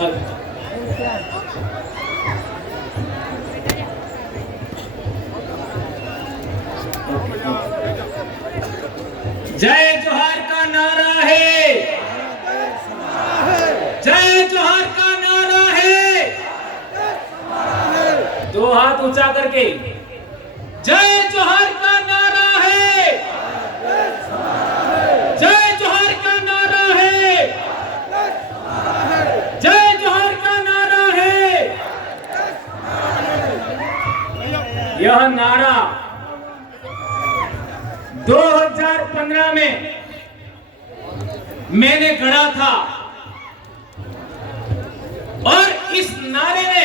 जय जोहार का नारा है, जय जोहार का नारा है। दो हाथ ऊंचा करके जय जोहार का नारा है, जय जोहार का नारा है, जय जोहार का नारा है। यह नारा 2015 में मैंने गढ़ा था और इस नारे ने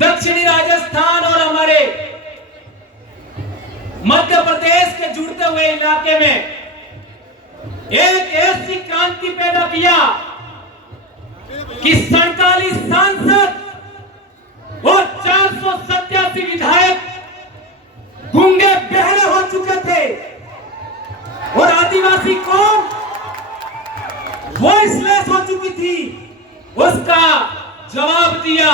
दक्षिणी राजस्थान और हमारे मध्य प्रदेश के जुड़ते हुए इलाके में एक ऐसी क्रांति पैदा किया कि 47 सांसद और 487 विधायक गूंगे बहरे हो चुके थे और आदिवासी कौम वॉइसलेस हो चुकी थी। उसका जवाब दिया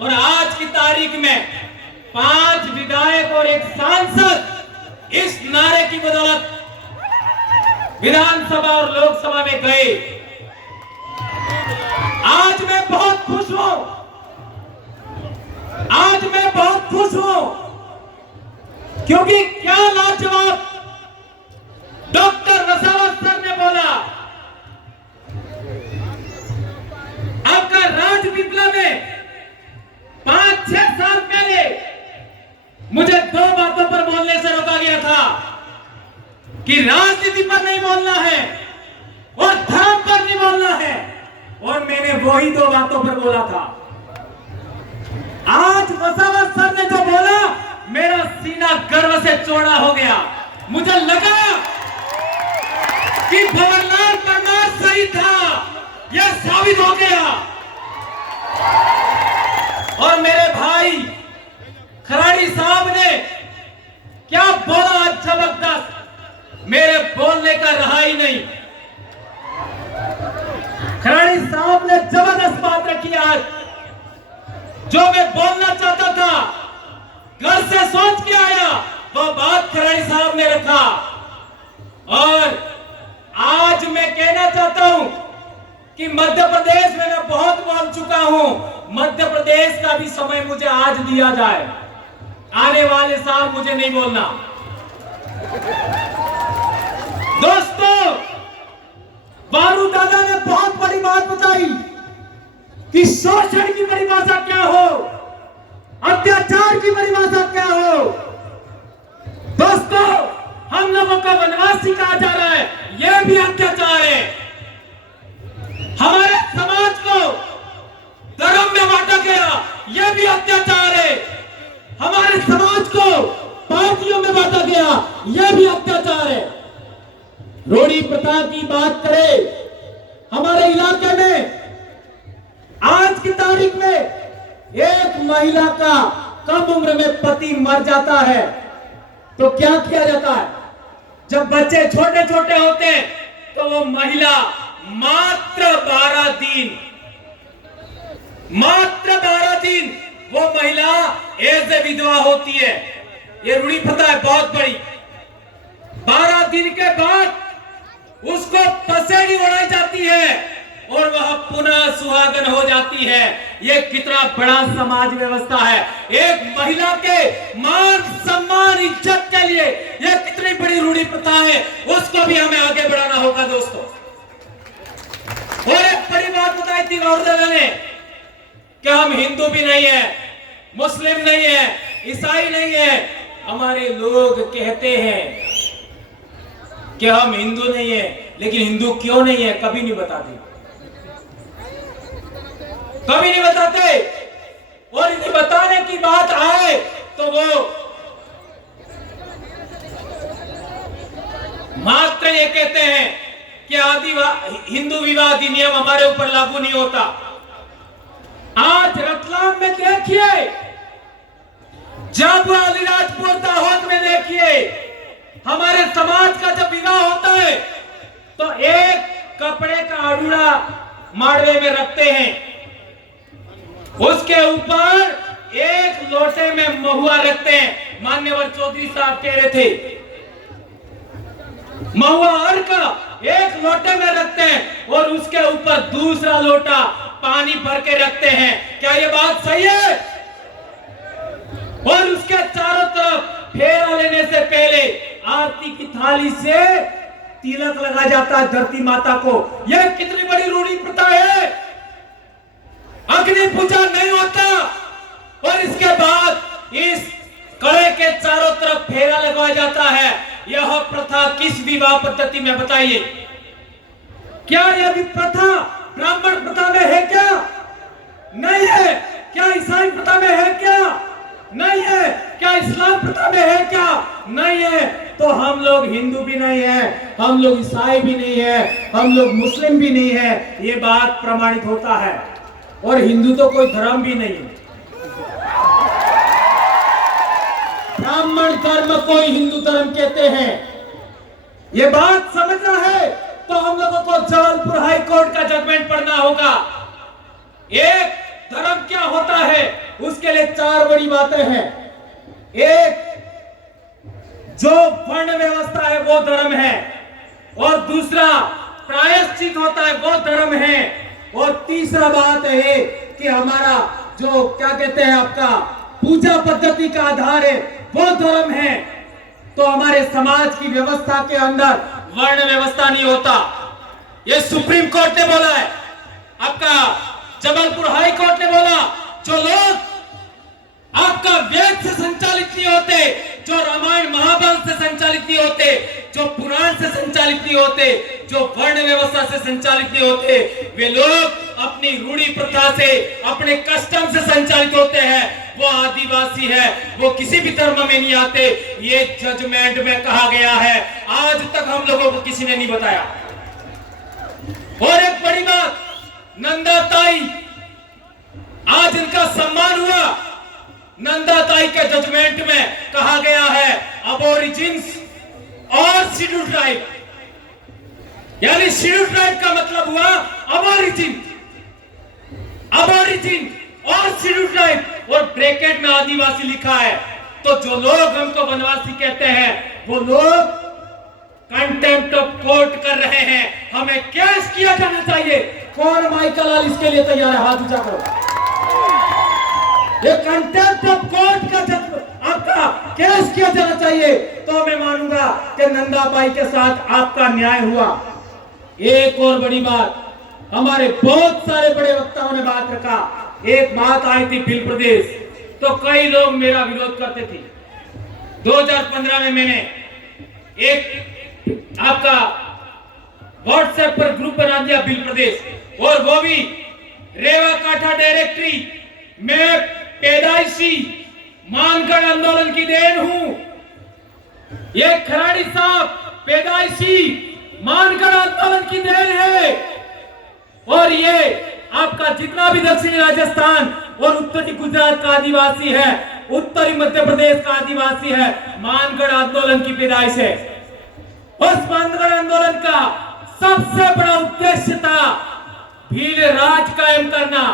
और आज की तारीख में 5 विधायक और 1 सांसद इस नारे की बदौलत विधानसभा और लोकसभा में गए। आज मैं बहुत खुश हूं, आज मैं बहुत खुश हूं क्योंकि क्या लाजवाब डॉक्टर वसावत सर ने बोला। आपका राज विप्लव में 5-6 साल पहले मुझे 2 बातों पर बोलने से रोका गया था कि राजनीति पर नहीं बोलना है और धर्म पर नहीं बोलना है, और मैंने वही 2 बातों पर बोला था। आज वसावत सर ने जो बोला, मेरा सीना गर्व से चौड़ा हो गया। मुझे लगा कि भंवरलाल परमार सही था, यह साबित हो गया। और मेरे भाई खराड़ी साहब ने क्या बोला आज जबरदस्त, मेरे बोलने का रहा ही नहीं। खराड़ी साहब ने जबरदस्त बात रखी आज, जो मैं बोलना चाहता था, घर से सोच के आया, वो बात खराड़ी साहब ने रखा। और आज मैं कहना चाहता हूं कि मध्य प्रदेश में मैं बहुत बोल चुका हूं, मध्य प्रदेश का भी समय मुझे आज दिया जाए। आने वाले साल मुझे नहीं बोलना। दोस्तों, बारू दादा ने बहुत बड़ी बात बताई कि शोषण की परिभाषा क्या हो, अत्याचार की परिभाषा क्या हो। दोस्तों, हम लोगों का वनवासी कहा जा रहा है, यह भी अत्याचार है। हमारे समाज को धर्म में बांटा गया, यह भी अत्याचार है। हमारे समाज को पार्टियों में बांटा गया, यह भी अत्याचार है। रोड़ी प्रथा की बात करें, हमारे इलाके में आज की तारीख में एक महिला का कम उम्र में पति मर जाता है तो क्या किया जाता है? जब बच्चे छोटे छोटे होते हैं तो वो महिला मात्र 12 दिन वो महिला एज ए विधवा होती है। ये रूढ़ी प्रथा है बहुत बड़ी। 12 दिन के बाद उसको पसेड़ी उड़ाई जाती है और वह पुनः सुहागन हो जाती है। यह कितना बड़ा समाज व्यवस्था है। एक महिला के मान सम्मान इज्जत के लिए यह कितनी बड़ी रूढ़ी प्रथा है, उसको भी हमें आगे बढ़ाना होगा दोस्तों। और एक बड़ी बात बताई थी गौरदादा ने कि हम हिंदू भी नहीं है, मुस्लिम नहीं है, ईसाई नहीं है। हमारे लोग कहते हैं कि हम हिंदू नहीं है, लेकिन हिंदू क्यों नहीं है कभी नहीं बताते, कभी नहीं बताते। और इन्हें बताने की बात आए तो वो मात्र ये कहते हैं कि हिंदू विवाह अधिनियम हमारे ऊपर लागू नहीं होता। आज रतलाम में देखिए, जाबुआ अलीराजपुर दाहोद में देखिए, हमारे समाज का जब विवाह होता है तो एक कपड़े का अड़ूड़ा माड़वे में रखते हैं, उसके ऊपर एक लोटे में महुआ रखते हैं। मान्यवर चौधरी साहब कह रहे थे महुआ हर का एक लोटे में रखते हैं और उसके ऊपर दूसरा लोटा पानी भर के रखते हैं। क्या ये बात सही है? और उसके चारों तरफ फेरा लेने से पहले आरती की थाली से तिलक लगा जाता है धरती माता को। यह कितनी बड़ी रूढ़ी प्रथा है। अग्नि पूजा नहीं होता और इसके बाद इस कड़े के चारों तरफ फेरा लगाया जाता है। यह प्रथा किस विवाह पद्धति में बताइए? क्या यह भी प्रथा ब्राह्मण प्रथा में है क्या? नहीं है। क्या ईसाई प्रथा में है क्या? नहीं है। क्या इस्लाम प्रथा में है क्या? नहीं है। तो हम लोग हिंदू भी नहीं है, हम लोग ईसाई भी नहीं है, हम लोग मुस्लिम भी नहीं है। ये बात प्रमाणित होता है। और हिंदू तो कोई धर्म भी नहीं है। ब्राह्मण धर्म को हिंदू धर्म कहते हैं। ये बात समझना है तो हम लोगों को जबलपुर हाई कोर्ट का जजमेंट पढ़ना होगा। एक धर्म क्या होता है उसके लिए चार बड़ी बातें हैं। एक, जो वर्ण व्यवस्था है वो धर्म है, और दूसरा प्रायश्चित होता है वो धर्म है, और तीसरा बात है कि हमारा जो क्या कहते हैं आपका पूजा पद्धति का आधार है वो धर्म है। तो हमारे समाज की व्यवस्था के अंदर वर्ण व्यवस्था नहीं होता। ये सुप्रीम कोर्ट ने बोला है, आपका जबलपुर हाई कोर्ट ने बोला। जो लोग आपका वेद से संचालित नहीं होते, जो रामायण महाभारत से संचालित नहीं होते, जो पुराण से संचालित नहीं होते, जो वर्ण व्यवस्था से संचालित नहीं होते, वे लोग अपनी रूढ़ी प्रथा से, अपने कस्टम से संचालित होते हैं। वो आदिवासी है, वो किसी भी धर्म में नहीं आते। ये जजमेंट में कहा गया है। आज तक हम लोगों को किसी ने नहीं बताया। और एक बड़ी बात, नंदा ताई, आज इनका सम्मान हुआ। नंदा ताई के जजमेंट में कहा गया है अबोरिजिन्स और शेड्यूल ट्राइब, यानी शेड्यूल ट्राइब का मतलब हुआ अबोरिजिन, अबोरिजिन और शेड्यूल ट्राइब, और ब्रैकेट में आदिवासी लिखा है। तो जो लोग हमको वनवासी कहते हैं वो लोग कंटेम्प्ट ऑफ कोर्ट कर रहे हैं। हमें केस किया जाना चाहिए। कौन माइकल लाल इसके लिए तैयार है? हाथ ऊंचा करो। ये कंटेम्प्ट ऑफ कोर्ट का आपका केस किया जाना चाहिए तो मैं मानूंगा कि नंदाबाई के साथ आपका न्याय हुआ। एक और बड़ी बात, हमारे बहुत सारे बड़े वक्ताओं ने बात रखा। एक बात आई थी भील प्रदेश, तो कई लोग मेरा विरोध करते थे। 2015 में मैंने एक आपका व्हाट्सएप पर ग्रुप बना दिया भील प्रदेश, और वो भी रेवा काठा डायरेक्टरी। मैं पैदाइशी मानगढ़ आंदोलन की देन हूं। ये खराड़ी साहब पैदाइशी मानगढ़ आंदोलन की देन है। और ये आपका जितना भी दक्षिणी राजस्थान और उत्तरी गुजरात का आदिवासी है, उत्तरी मध्य प्रदेश का आदिवासी है, मानगढ़ आंदोलन की पैदाइश है। उस मानगढ़ आंदोलन का सबसे बड़ा उद्देश्य था भील राज कायम करना।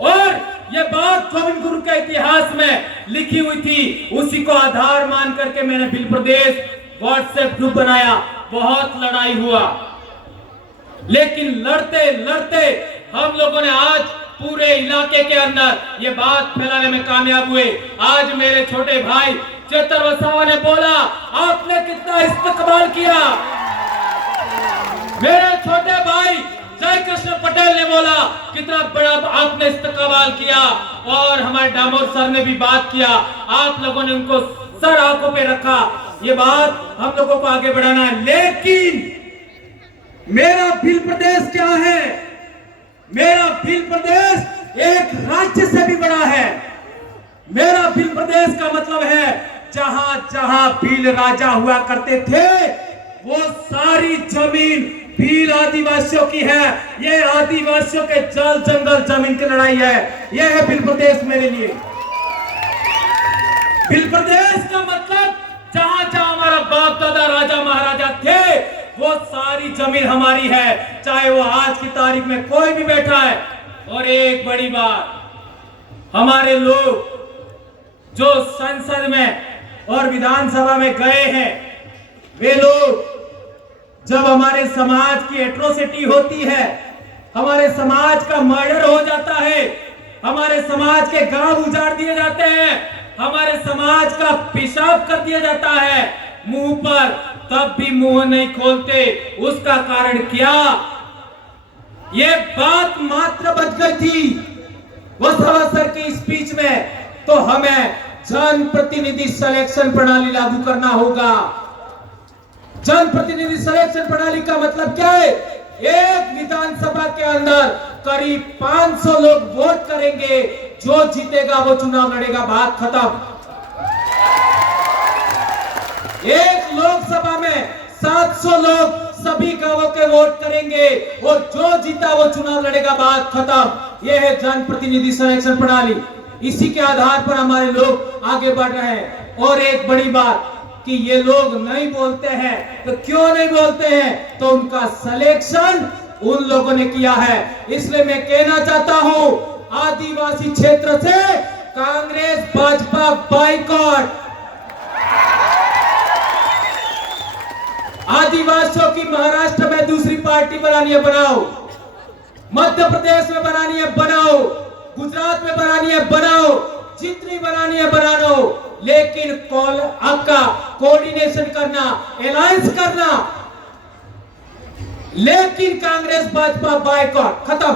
और यह बात गोविंद गुरु के इतिहास में लिखी हुई थी। उसी को आधार मान करके मैंने भील प्रदेश व्हाट्सएप ग्रुप बनाया। बहुत लड़ाई हुआ, लेकिन लड़ते लड़ते हम लोगों ने आज पूरे इलाके के अंदर ये बात फैलाने में कामयाब हुए। आज मेरे छोटे भाई चेतर वसावा ने बोला, आपने कितना इस्तेमाल किया। मेरे छोटे भाई जय कृष्ण पटेल ने बोला, कितना बड़ा आपने इस्तेमाल किया। और हमारे डामोर सर ने भी बात किया, आप लोगों ने उनको सर आंखों पे रखा। ये बात हम लोगों को आगे बढ़ाना है। लेकिन मेरा भील प्रदेश क्या है? मेरा भील प्रदेश एक राज्य से भी बड़ा है। मेरा भील प्रदेश का मतलब है जहां जहां भील राजा हुआ करते थे वो सारी जमीन भील आदिवासियों की है। ये आदिवासियों के जल जंगल जमीन की लड़ाई है। यह है भील प्रदेश मेरे लिए। भील प्रदेश का मतलब जहां जहां हमारा बाप दादा राजा महाराजा थे वो सारी जमीन हमारी है, चाहे वो आज की तारीख में कोई भी बैठा है। और एक बड़ी बात, हमारे लोग जो संसद में और विधानसभा में गए हैं, वे लोग जब हमारे समाज की एट्रोसिटी होती है, हमारे समाज का मर्डर हो जाता है, हमारे समाज के गांव उजाड़ दिए जाते हैं, हमारे समाज का पेशाब कर दिया जाता है मुंह पर, तब भी मुंह नहीं खोलते। उसका कारण क्या? ये बात मात्र बच गई थी वसुंधरा सर की स्पीच में, तो हमें जनप्रतिनिधि सिलेक्शन प्रणाली लागू करना होगा। जनप्रतिनिधि सिलेक्शन प्रणाली का मतलब क्या है? एक विधानसभा के अंदर करीब 500 लोग वोट करेंगे, जो जीतेगा वो चुनाव लड़ेगा, बात खत्म। एक लोकसभा में 700 लोग सभी गांवों के वोट करेंगे और जो जीता वो चुनाव लड़ेगा, बात खत्म। यह है जनप्रतिनिधि सिलेक्शन प्रणाली। इसी के आधार पर हमारे लोग आगे बढ़ रहे हैं। और एक बड़ी बात कि ये लोग नहीं बोलते हैं, तो क्यों नहीं बोलते हैं? तो उनका सिलेक्शन उन लोगों ने किया है। इसलिए मैं कहना चाहता हूं, आदिवासी क्षेत्र से कांग्रेस भाजपा बाइकॉट। आदिवासियों की महाराष्ट्र में दूसरी पार्टी बनानी है, बनाओ। मध्य प्रदेश में बनानी है, बनाओ। गुजरात में बनानी है, बनाओ। जितनी बनानी है बना लो, लेकिन आपका कोऑर्डिनेशन करना, अलायंस करना, लेकिन कांग्रेस भाजपा बाइकॉट, खत्म,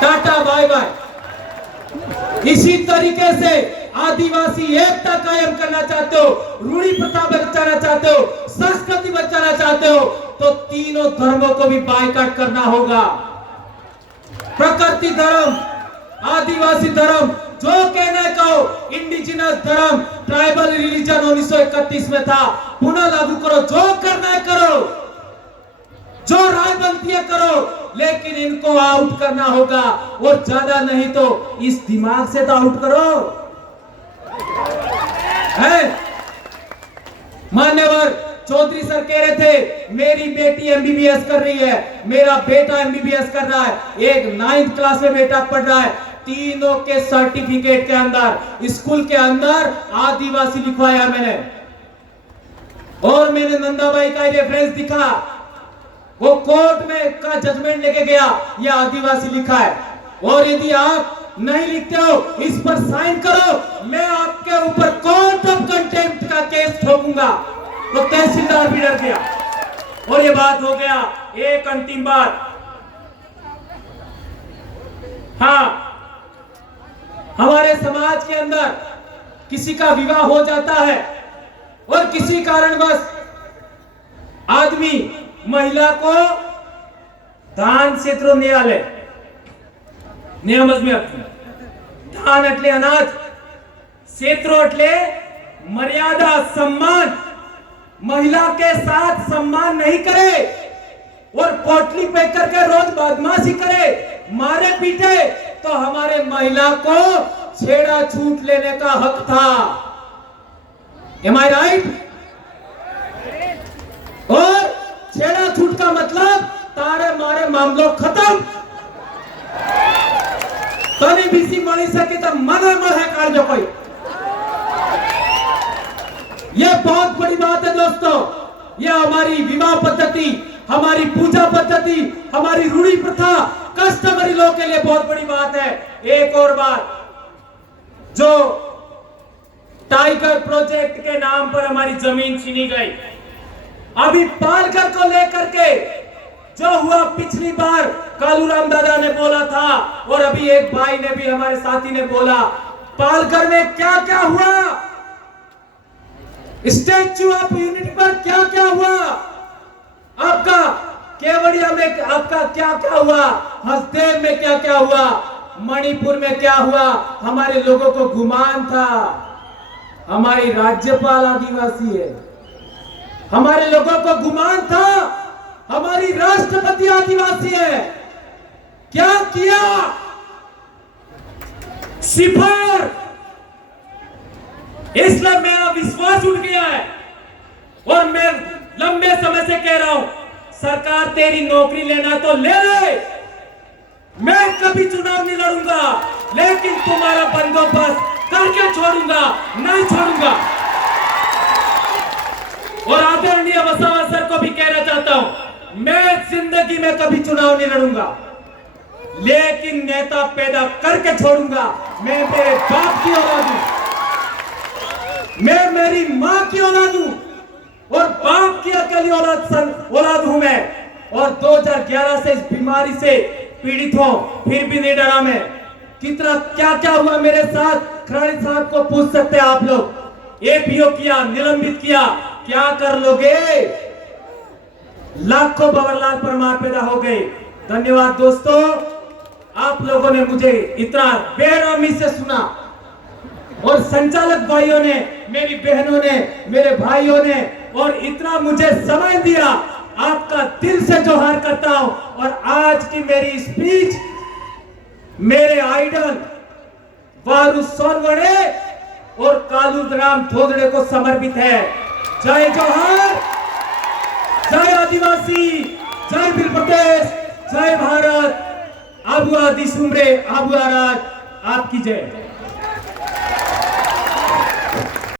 टाटा बाय बाय। इसी तरीके से आदिवासी एकता कायम करना चाहते हो, रूढ़ी प्रथा बचाना चाहते हो, संस्कृति बचाना चाहते हो, तो तीनों धर्मों को भी बाइकॉट करना होगा। प्रकृति धर्म, आदिवासी धर्म, जो कहना कहो, इंडिजिनस धर्म, ट्राइबल रिलीजन 1931 में था, पुनः लागू करो। जो करना है करो, जो राय बनती है करो, लेकिन इनको आउट करना होगा। और ज्यादा नहीं तो इस दिमाग से तो आउट करो। है मान्यवर चौधरी सर कह रहे थे, मेरी बेटी एमबीबीएस कर रही है, मेरा बेटा एमबीबीएस कर रहा है, एक 9th क्लास में बेटा पढ़ रहा है, तीनों के सर्टिफिकेट के अंदर, स्कूल के अंदर आदिवासी लिखवाया मैंने। और मैंने नंदाबाई का रेफरेंस दिखा, वो कोर्ट में का जजमेंट लेके गया, ये आदिवासी लिखा है। और यदि आप नहीं लिखते हो, इस पर साइन करो, मैं आपके ऊपर कोर्ट ऑफ कंटेम्प्ट का केस ठोकूंगा। तो तहसीलदार भी डर गया और ये बात हो गया। एक अंतिम बात, हाँ, हमारे समाज के अंदर किसी का विवाह हो जाता है और किसी कारणवश आदमी महिला को दान क्षेत्र न्यायालय नियम दान એટલે अनाज, क्षेत्र એટલે मर्यादा, सम्मान, महिला के साथ सम्मान नहीं करे और पोटली पे करके रोज बदमाशी करे, मारे पीटे, तो हमारे महिला को छेड़ा छूट लेने का हक था। Am I right? और छेड़ा छूट का मतलब तारे मारे मामलों खत्म। तनी बीसी मળી શકે तो मना है काल जो कोई। यह बहुत बड़ी बात है दोस्तों। यह हमारी विवाह पद्धति, हमारी पूजा पद्धति, हमारी रूढ़ी प्रथा, कस्टमरी लॉ के लिए बहुत बड़ी बात है। एक और बात, जो टाइगर प्रोजेक्ट के नाम पर हमारी जमीन छीनी गई, अभी पालघर को लेकर के जो हुआ, पिछली बार कालूराम दादा ने बोला था और अभी एक भाई ने भी, हमारे साथी ने बोला, पालघर में क्या क्या हुआ, स्टैच्यू ऑफ यूनिटी पर क्या क्या हुआ, आपका केवड़िया में आपका क्या क्या हुआ, हसदेव में क्या क्या हुआ, मणिपुर में क्या हुआ। हमारे लोगों को गुमान था हमारी राज्यपाल आदिवासी है, हमारे लोगों को गुमान था हमारी राष्ट्रपति आदिवासी है। क्या किया? सिफर। इसलिए मेरा विश्वास उठ गया है और मैं लंबे समय से कह रहा हूं, सरकार तेरी नौकरी लेना तो ले ले, मैं कभी चुनाव नहीं लड़ूंगा, लेकिन तुम्हारा बंदोबस्त करके छोड़ूंगा, नहीं छोड़ूंगा। और आदरणीय वसावा सर को भी कहना चाहता हूं, मैं जिंदगी में कभी चुनाव नहीं लड़ूंगा, लेकिन नेता पैदा करके छोड़ूंगा। मैं मेरे बाप की औलाद हूं, मैं मेरी मां की औलाद हूं और बाप की अकेली औलाद हूं मैं। और 2011 से इस बीमारी से पीड़ित हूं, फिर भी नहीं डरा मैं। कितना क्या क्या हुआ मेरे साथ, खराड़ी साहब को पूछ सकते हैं आप लोग। एपीओ किया, निलंबित किया, क्या कर लोगे? लाखों बबरलाल परमार पैदा हो गए। धन्यवाद दोस्तों, आप लोगों ने मुझे इतना बेरहमी से सुना और संचालक भाइयों ने, मेरी बहनों ने, मेरे भाइयों ने और इतना मुझे समय दिया। आपका दिल से जोहार करता हूं। और आज की मेरी स्पीच मेरे आइडल वारू सोनवणे और कालूराम धोदड़े को समर्पित है। जय जोहार, जय आदिवासी, जय भील प्रदेश, जय भारत। आबू आदि सुमरे, आबू आराज, आपकी जय।